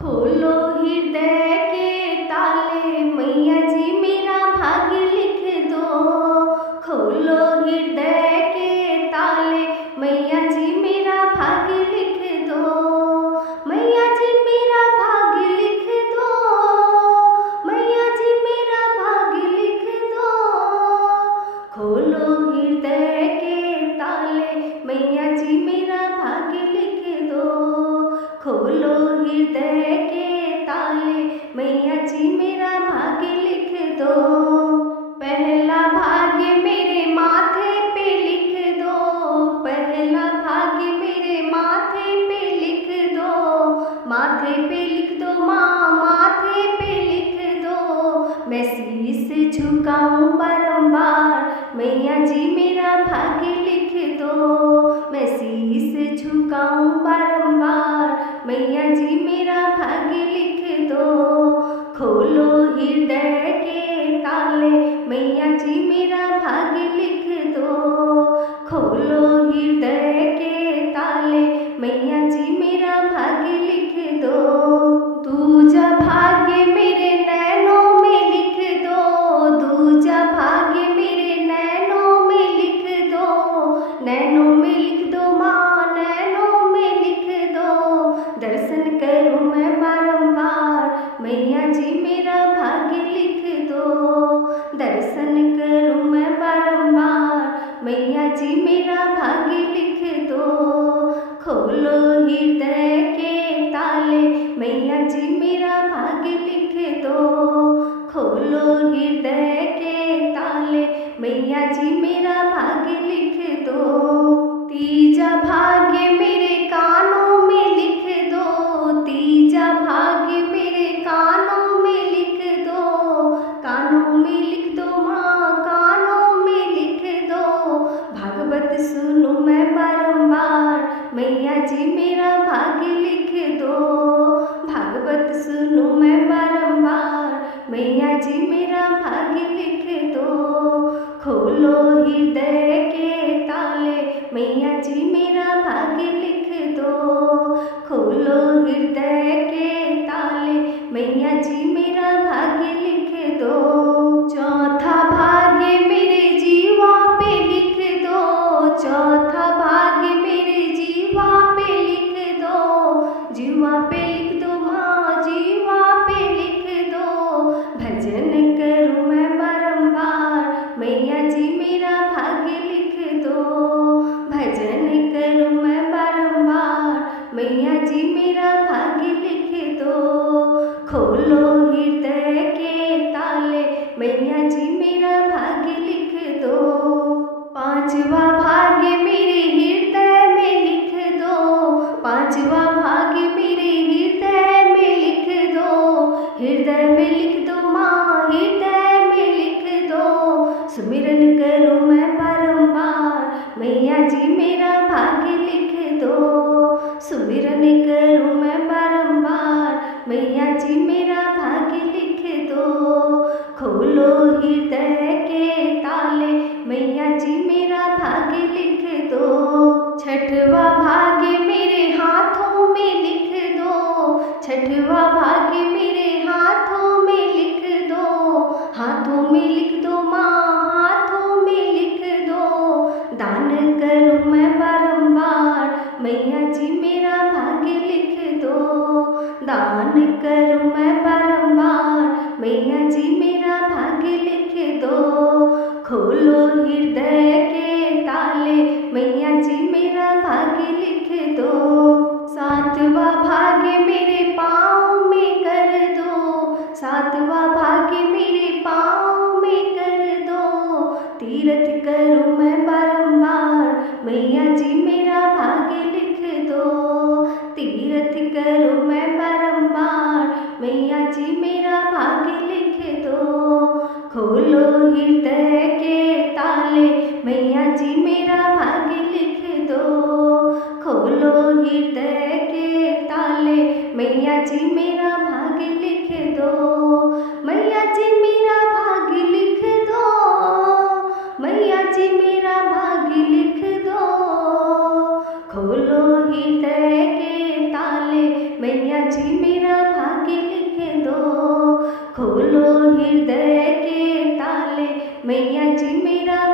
खोलो हृदय के ताले, मैया जी मेरा भाग्य लिख दो। खोलो हृदय के ताले, मैया जी मेरा भाग्य लिख दो। मैया जी मेरा भाग्य लिख दो। मैया जी मेरा भाग्य लिख दो। खोलो हृदय के ताले, मैया जी मेरा भाग्य लिख दो। खोलो हृदय के ताले, मैया जी मेरा भाग्य लिख दो। पहला भाग्य मेरे माथे पे लिख दो। पहला भाग्य मेरे माथे पे लिख दो। माथे पे लिख दो माँ, माथे पे लिख दो। मैं शीश झुकाऊं बारंबार, मैया जी मेरा भाग्य लिख दो। मैं शीश झुकाऊं बारंबार, मैया जी मेरा भाग्य लिख दो। खोलो हृदय के ताले, मैया जी मेरा भाग्य लिख दो। खोलो हृदय के ताले, मैया जी मेरा भाग्य लिख दो। दूजा भाग्य मेरे नैनों में लिख दो। दूजा भाग्य मेरे नैनों में लिख दो। नैनों में लिख दो माँ, नैनों में लिख दो। दर्शन करूं मैं बारंबार, मैया जी मेरा भाग्य लिख दो। दर्शन करूं मैं बारंबार, मैया जी मेरा भाग्य लिख दो। खोलो हृदय के ताले, मैया जी मेरा भाग्य लिख दो। खोलो हृदय के ताले, मैया जी मेरा भाग्य लिख दो। तीजा भाग्य मेरे कानों में लिख दो। तीजा भाग्य मेरे कानों में लिख दो। कानों में लिख दो माँ, कानों में लिख दो। भागवत सुनूं मैं बारंबार, मैया जी मेरा भाग्य लिख दो। भागवत सुनूं मैं बारंबार, मैया जी मेरा भाग्य लिख दो। खोलो हृदय के ताले, मैया जी मेरा भाग्य लिख दो। खोलो हृदय के ताले, मैया जी मेरा भाग्य लिख दो। चौथा भाग्य मेरे जीवा पे लिख दो। चौथा भाग्य मेरे जीवा पे लिख दो। जीवा पे लिख दो माँ, जीवा पे लिख दो। भजन करूं मैं बारंबार, मैया जी मेरा भाग्य लिख दो। भजन करूं मैं बारंबार, मैया जी मेरा भाग्य लिख दो। खोलो हृदय के ताले, मैया जी मेरा भाग्य लिख दो। पांचवा भाग्य मेरे हृदय में लिख दो। पांचवा भाग्य मेरे हृदय में लिख दो। हृदय में लिख दो माँ, हृदय में लिख दो। सुमिरन करूं मैं बारंबार, मैया जी मेरा भाग्य लिख दो। सुमिरन करूं मैं बारंबार, मैया जी मेरा भाग्य लिख दो। खोलो हृदय के ताले, मैया जी मेरा भाग्य लिख दो। छठवा भाग्य मेरे हाथों में लिख दो। छठवा भाग्य मेरे हाथों में लिख दो। हाथों में लिख दो माँ, हाथों में लिख दो। दान करूं मैं बारंबार, मैया जी मेरा भाग्य लिख दो। दान करूं मैं बारंबार, मैया जी मेरा भाग्य लिख दो। खोलो हृदय के ताले, मैया जी मेरा भाग्य लिख दो। सातवां भाग्य मेरे पाँव में कर दो। सातवां भाग्य मेरे पाँव में कर दो। तीर्थ करूं मैं बारंबार, मैया जी मेरा भाग्य लिख दो। तीर्थ करूं मैं बारंबार, मैया जी मेरा भाग्य लिख दो। खोलो हृदय के ताले, मैया जी मेरा भाग्य लिख दो। खोलो हृदय के ताले, मैया जी मेरा भाग्य लिख दो। मैया जी मेरा भाग्य लिख दो। मैया जी मेरा भाग्य लिख दो। खोलो हृदय के ताले, मैया जी मेरा मेरा भाग्य लिख दो। खोलो हृदय के ताले, मैया जी मेरा